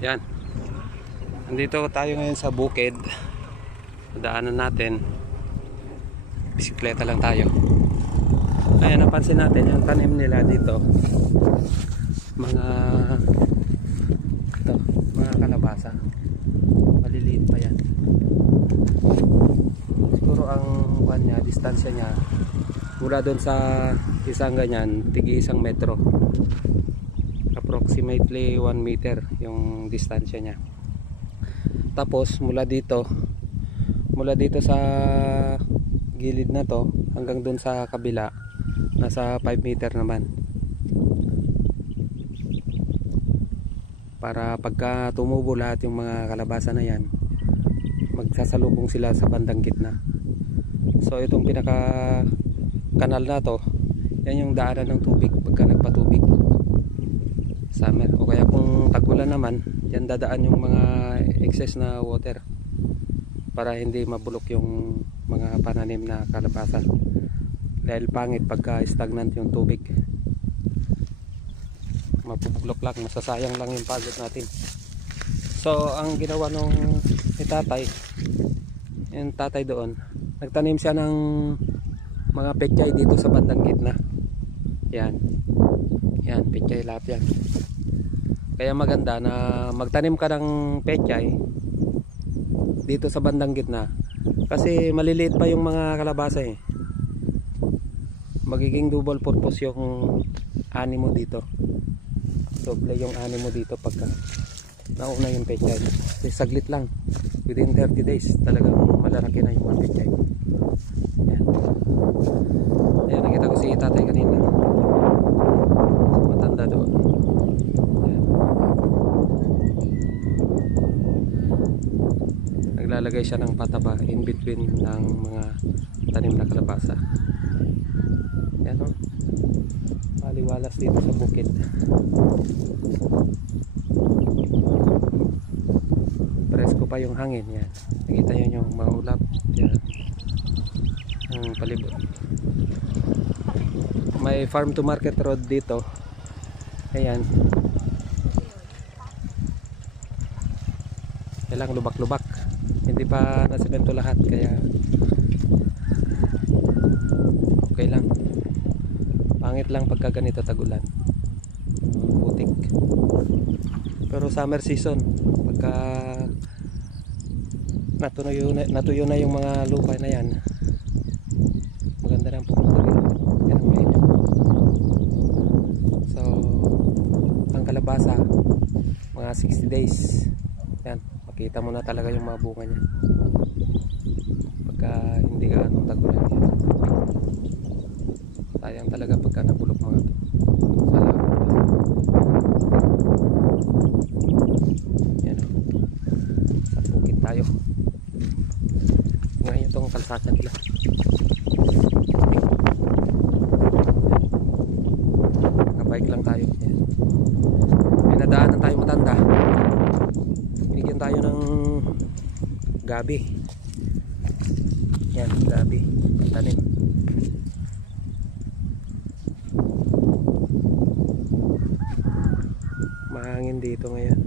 Yan. Nandito tayo ngayon sa bukid. Daanan natin. Bisikleta lang tayo. Ayan, napansin natin yung tanim nila dito. Mga kalabasa. Maliliit pa yan. Siguro ang distansya niya mula doon sa isang ganyan, tigi 1 metro. Approximately 1 meter yung distansya niya. Tapos mula dito sa gilid na to hanggang doon sa kabila nasa 5 meter naman. Para pagka tumubo lahat yung mga kalabasa na yan, magsasalubong sila sa bandang gitna. So itong pinaka kanal na to, yan yung daanan ng tubig pagka nagpatubig summer, o kaya kung tag-ulan naman, yan dadaan yung mga excess na water para hindi mabulok yung mga pananim na kalabasa, dahil pangit pagka stagnant yung tubig, mapubulok lang, masasayang lang yung pagod natin. So ang ginawa nung yung tatay doon, nagtanim siya ng mga pechay dito sa bandang gitna. Yan, pechay lahat yan. Kaya maganda na magtanim ka ng pechay dito sa bandang gitna, kasi maliliit pa yung mga kalabasa eh. Magiging double purpose yung ani mo dito, doble yung ani mo dito pagka nauna yung pechay. Kasi saglit lang, within 30 days talagang malalaki na yung mga pechay. Ayan, nakita ko si tatay kanina, matanda doon. Ayan. Naglalagay siya ng pataba in between ng mga tanim na kalabasa. Ayan o, maliwalas dito sa bukid. Presko pa yung hangin. Yan, nakita nyo yung mga ulap. Yan, ang palibot. May farm to market road dito. Ayan, kailang lubak-lubak, hindi pa nasemento lahat, kaya okay lang. Pangit lang pagka ganito tag-ulan, putik. Pero summer season, pagka natuyo na yung mga lupa na yan, maganda lang pumunta rin. Yan ang main. So ang kalabasa, mga 60 days yan, makita mo na talaga yung mga bunga niya pagka hindi ka anong tagulan yan. Sayang talaga pagka nabulok mga to. Yan o, sa bukid tayo ngayon, itong kalsada nila. Nakabike lang tayo. Yan, may nadaanan tayo matanda, bigyan tayo ng gabi. Yan, gabi tanim. Mahangin dito ngayon.